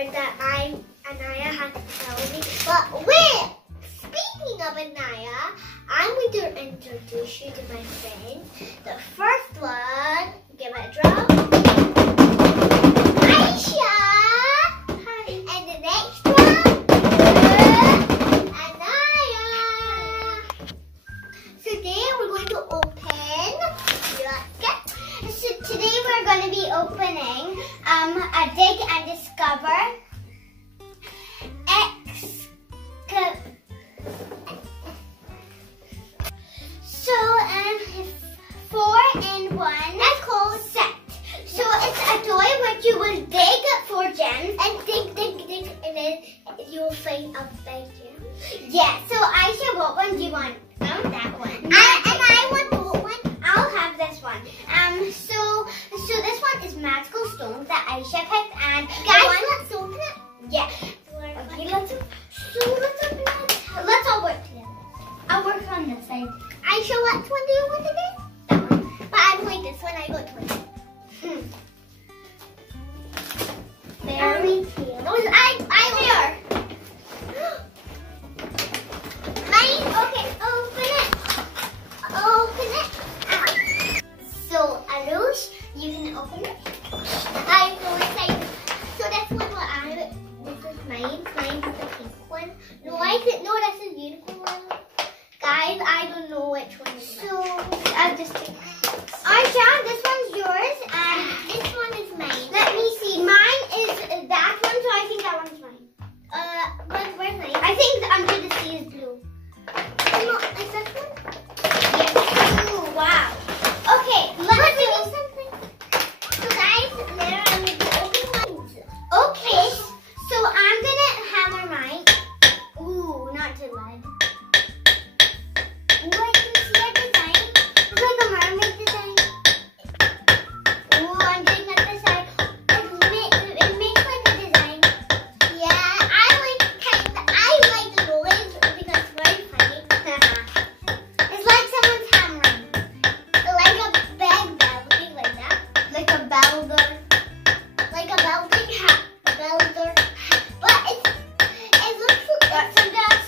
word that Anaya has to tell me. But wait! Speaking of Anaya, I'm going to introduce you to my friends. The first one, give it a drum. Aisha! Hi. And the next one, Anaya. So today we're going to open. So today we're going to be opening a Dig and Discover So 4-in-1 that's called set. So it's a toy which you will dig for gems and dig and then you'll find a big gem. Yeah, so Aisha, what one do you want? I want that one. And I want that one. I'll have this one. So this one is magical stones that Aisha picked, and guys, let's open it. Yeah. Okay, let's open it. Let's all work together. I'll work on this side. Aisha, what one do you want to do? That one. But I don't like this one. I got 20. Fairy tale. There. Mine. Okay, open it. Open it. So, Arush, you can open it. I'm so excited. So that's one what this is mine. Mine is the pink one. No, that's a unicorn one. Guys, I don't know which one is mine. So, I'll just take mine. Aisha, this one's yours, and this one is mine. Let me see. Mine is that one, so I think that one's mine. Where's mine? I think under the sea is blue. No, is that one? Yes. Ooh, wow. Okay, let's do something. So guys, later I'm going to open mine. Okay, so I'm going to hammer mine. Ooh, not too loud. Ooh, I can see a design. It's like a mermaid design. Ooh, I'm doing it this side. It makes like a design. Yeah, I like the noise because it's very funny. It's like someone's hammering. Like a big building like that. Like a builder. Like a building hat. Builder. But it looks like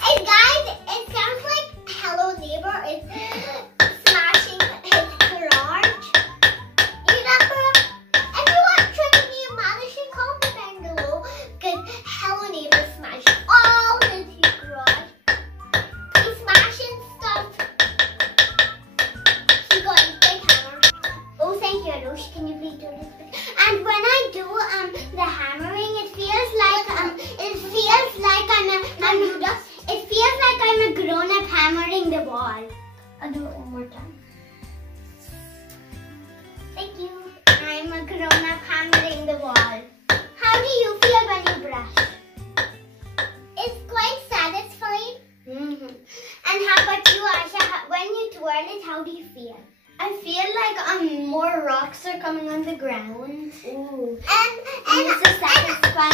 and guys, it sounds like Hello Neighbor is smashing his garage. You remember? If you want trying to be a magician, comment down below because Hello Neighbor smashed all his garage. He's smashing stuff. He got his big hammer. Oh, thank you, Arush. Can you please do this? And when I do the hammering, it feels like I'm a grown-up hammering the wall. I'll do it one more time. Thank you. I'm a grown-up hammering the wall. How do you feel when you brush? It's quite satisfying. And how about you, Aisha? When you twirl it, how do you feel? I feel like more rocks are coming on the ground. Ooh. And it's a satisfying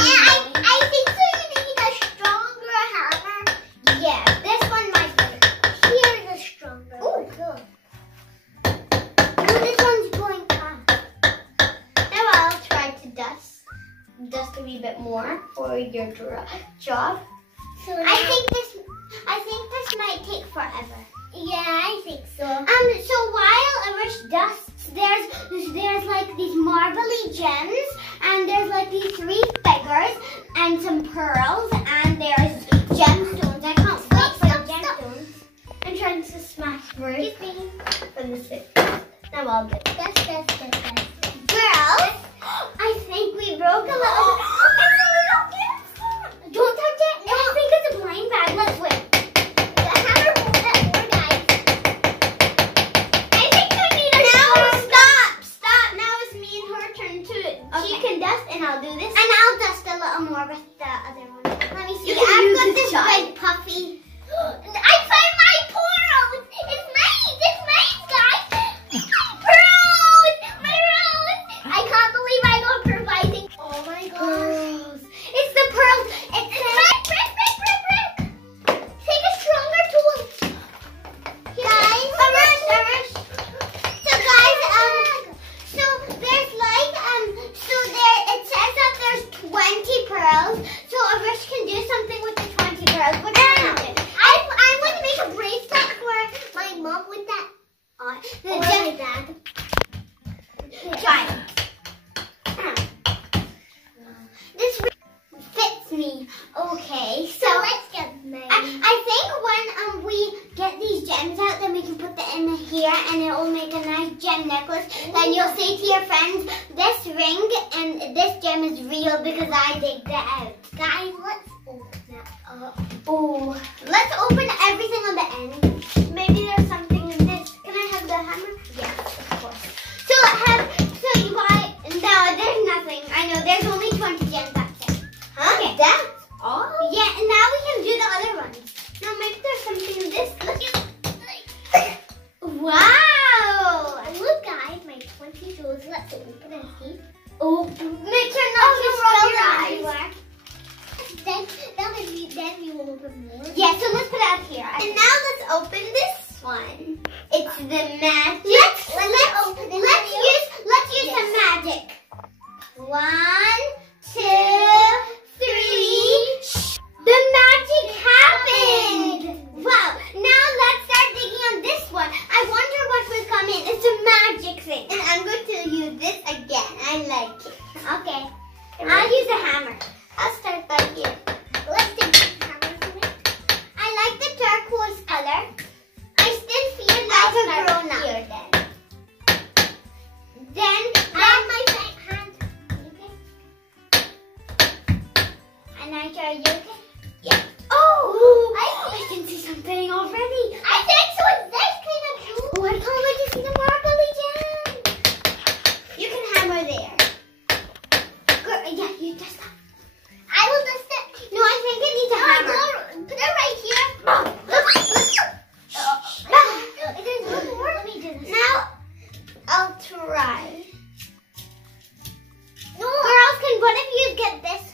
I think so you need a stronger hammer. Yeah, this one might be. Here's a stronger. Ooh, good. Ooh, this one's going fast. Now I'll try to dust a wee bit more for your job. So I think this might take forever. Yeah, I think so. So while Arush dusts, there's like these marbly gems, and there's like these 3 figures, and some pearls, and there's gemstones. I can't wait for the gemstones. I'm trying to smash first. From the stick. Now I'll do this. Girls, I think we broke a little. It's a little gemstone. Don't touch it. I think it's a blind bag. Let's win. She can dust and I'll do this. And I'll dust a little more with the other one. Let me see. I've got this big puffy. I found my pearl. It's mine. It's mine, guys. Pearl. get these gems out, then we can put them in here and it will make a nice gem necklace. Then you'll say to your friends, this ring and this gem is real because I digged it out. Guys, let's open that up. Oh, let's open everything on the end. Maybe there's something in this. Can I have the hammer? Yes, of course. So you buy, no, there's nothing. I know, there's only 20 gems, that's it. Huh? Okay. That's all? Yeah, and now we can do the other ones. Now maybe there's something in this. Look at wow! Look guys, my 20 jewels. Let's open and see. Oh, make sure not to roll your eyes. Then you will open more. Yeah, so let's put it up here. And now let's open this one. It's the magic. Let's use some magic. 1, 2, 3. The magic happened! Wow, now let's start digging on this one. I wonder what will come in. It's a magic thing. And I'm going to use this again. I like it. Okay. I'll use a hammer. I'll start by here. Let's take the hammer from it. I like the turquoise color. I still feel like a grown-up. Then my right hand. Okay? And I try you, okay? Yeah. Oh! I can see something already. I think so. It's this kind of cool. Oh, I can't wait to see the marbly gem. You can hammer there. Good. Yeah, you dust that. I will dust it. No, I think it needs a hammer. Put it right here. It is one more. Let me do this. Now, I'll try. No. Girls, can one of you get this?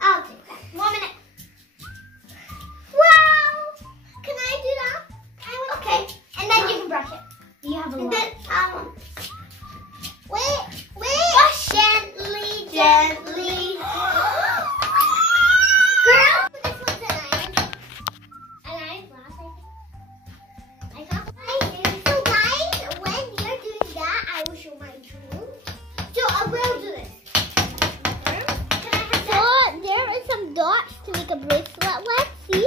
I'll take that. 1 minute. Wow! Can I do that? Okay. And then you can brush it. You have a lot. Wait. Brush gently. Girl, this one's an iron. An iron glass, I think. So guys, when you're doing that, I will show my tool. So I will do this. There is some dots to make a bracelet. Let's see.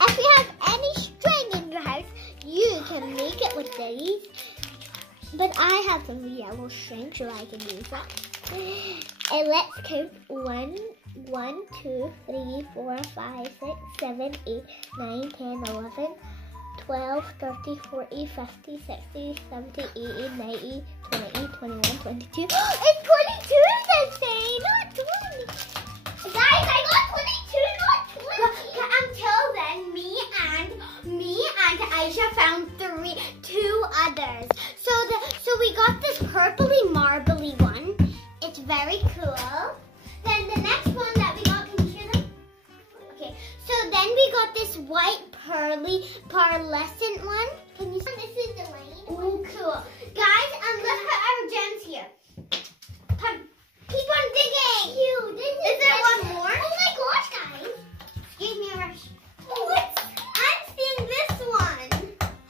If you have any string in your house, you can make it with these. But I have some yellow string, so I can use that. And let's count 1, 2, 3, 4, 5, 6, 7, 8, 9, 10, 11, 12, 13, 14, 15, 16, 17, 18, 19, 20, 21, 22. It's 22 this day, not 20. Guys, I got 22, not 20. Until then, me and Aisha found 2 others. So we got this purpley marbly one. It's very cool. Then the next one that we got, can you show them? Okay. So then we got this white pearly pearlescent one. Can you see? This is the lane. Oh, cool. Guys, let's put our gems here. Keep on digging. Cute. Is there one more? Oh my gosh, guys. Excuse me a rush. I'm seeing this one.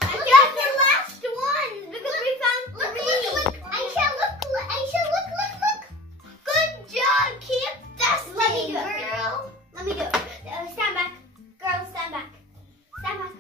That's the last one because we found 3. Look. Aisha, look. Good job. Keep dusting. Let me do it, girl. Let me do it. Stand back. Girl, stand back. Stand back.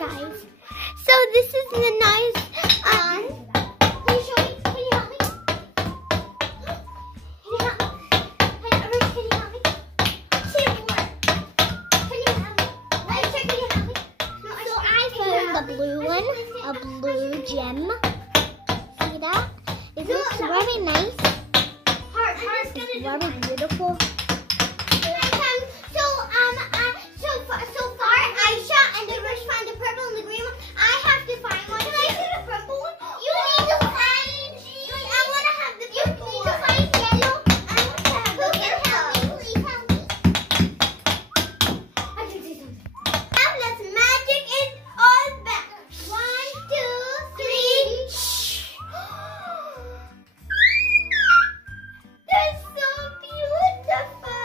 guys. So this is the nice can you show me? Can you help me? Can you help me? Can you help me? Teamwork. Can you help me? Can you help me? No, so I found the blue one, a blue gem. See that? It looks very nice. It's very beautiful. So far, Aisha and the Rush found the purple and the green one. I have to find one. Can I see the purple one? You need to find. I want to have the purple one. You need to find yellow. Who can help me? Please help me. I can see something. Now let's magic it all back. 1, 2, 3. They're so beautiful.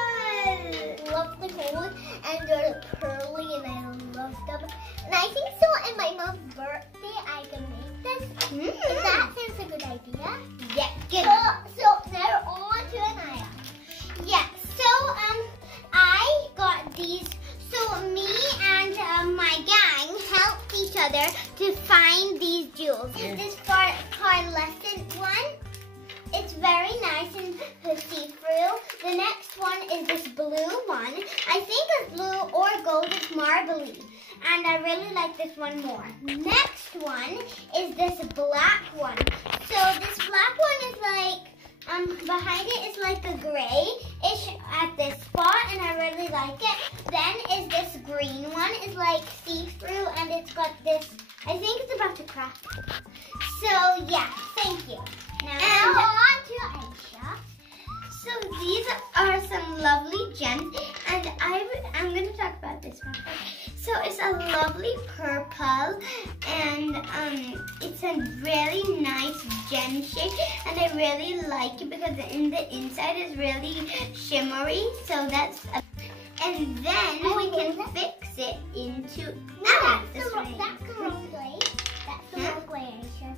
Love the gold and they're pearly and I love them. And I think so in my mom's birthday I can make this. If that seems a good idea. Yeah, good. So they're on to Anaya. Yeah, so I got these. So me and my gang helped each other to find these jewels. This is for lesson 1. It's very nice and see-through. The next one is this blue one. I think it's blue or gold. It's marbly. And I really like this one more. Next one is this black one. So this black one is like, behind it is like a gray-ish at this spot. And I really like it. Then is this green one. It's like see-through and it's got this, I think it's about to crack. So yeah, thank you. Now on to Aisha. So these are some lovely gems, and I'm going to talk about this one. So it's a lovely purple, and it's a really nice gem shape, and I really like it because in the inside is really shimmery. So that's and then we can fix it into. That's the wrong way. That's the wrong way, Aisha.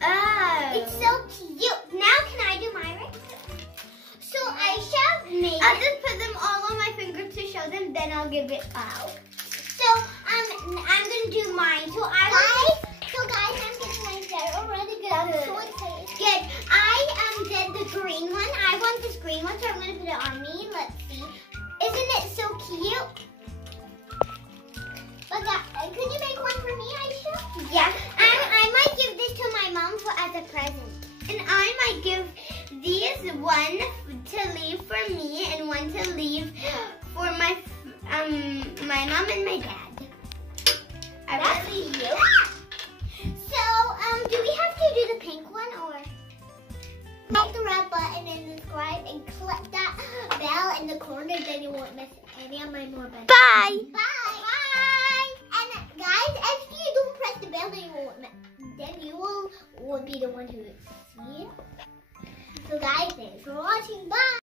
Oh. It's so cute. Now can I do my rings? So Aisha made I'll just put them all on my finger to show them, then I'll give it out. So I'm gonna do mine. So guys, I'm getting mine. They're already good. I'm so excited. Good. I did the green one. I want this green one, so I'm gonna put it on me. Let's see. Isn't it so cute? But could you make one for me, Aisha? Yeah. I might give this to my mom as a present. And I might give these one to leave for me and one to leave for my mom and my dad. That's really cute. So, do we have to do the pink one or? Hit the red button and subscribe and click that bell in the corner, then you won't miss any of my more videos. Bye. Bye. And guys, if you don't press the bell, then you will be the one who see it. So guys, thanks for watching. Bye.